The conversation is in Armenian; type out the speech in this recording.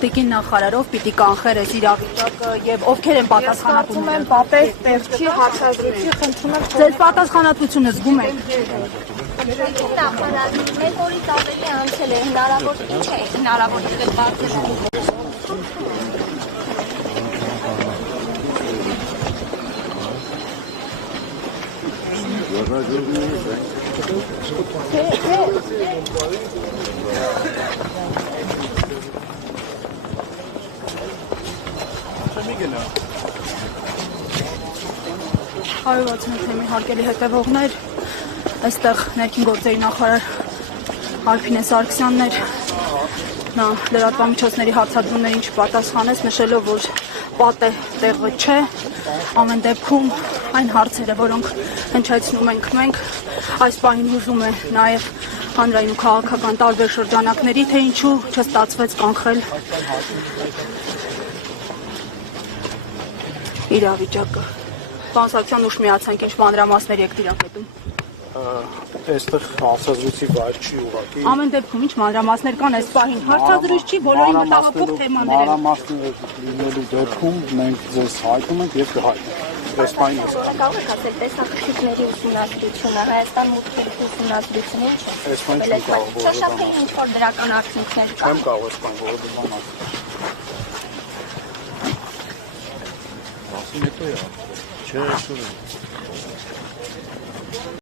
Տիկին նախարարով պիտի կանխեր այս իրավիճակը եւ ովքեր են պատասխանատուն։ Ես պատեր տեղքի հարցազրույցի խնդրում եմ Ձեր պատասխանատվությունը զգում եք։ Նախարար, մեկ օրից ավելի անցել է, հնարավոր ինչ է, հնարավոր է բացել։ Թեմի հարկելի հետևողներ, այստեղ ներքին գործերի նախարար Արփինե Սարգսյանն էր, նա լրատվամիջոցների հարցադրումներին չպատասխանեց, նշելով, որ պատե տեղը չէ, ամեն դեպքում այն հարցերը, որոնք հնչեցնում ենք մենք, այս պահին ուզում է նաև հանրային ու քաղաքական տարբեր շրջանակների, թե ինչու չստացվեց կանխել իրավիճակը։ Պարոն Սարգսյան, ուշ միացանք, ինչ մանրամասներ եք տիրապետում։ Այստեղ հարցազրույցի վայր չի ուղղակի։ Ամեն դեպքում ինչ մանրամասներ կան այս պահին։ Հարցազրույց չի, բոլորին մտահոգող թեմաներ են։ Մանրամասներ լինելու դեպքում մենք ձեզ հայտնում ենք եւ կհայտնենք։ Այս պահին էս։ Կարող եք ասել տեսախցիկների ուսումնասիրությունը, Հայաստան մուտքի ուսումնասիրությունը ինչ է։ Այս պահին չեմ կարող Շոշափի ինչ որ դրական արդյունքներ կա։ Չեմ կարող այս բան որոշել։ Ասում եք, չէ, շուտ։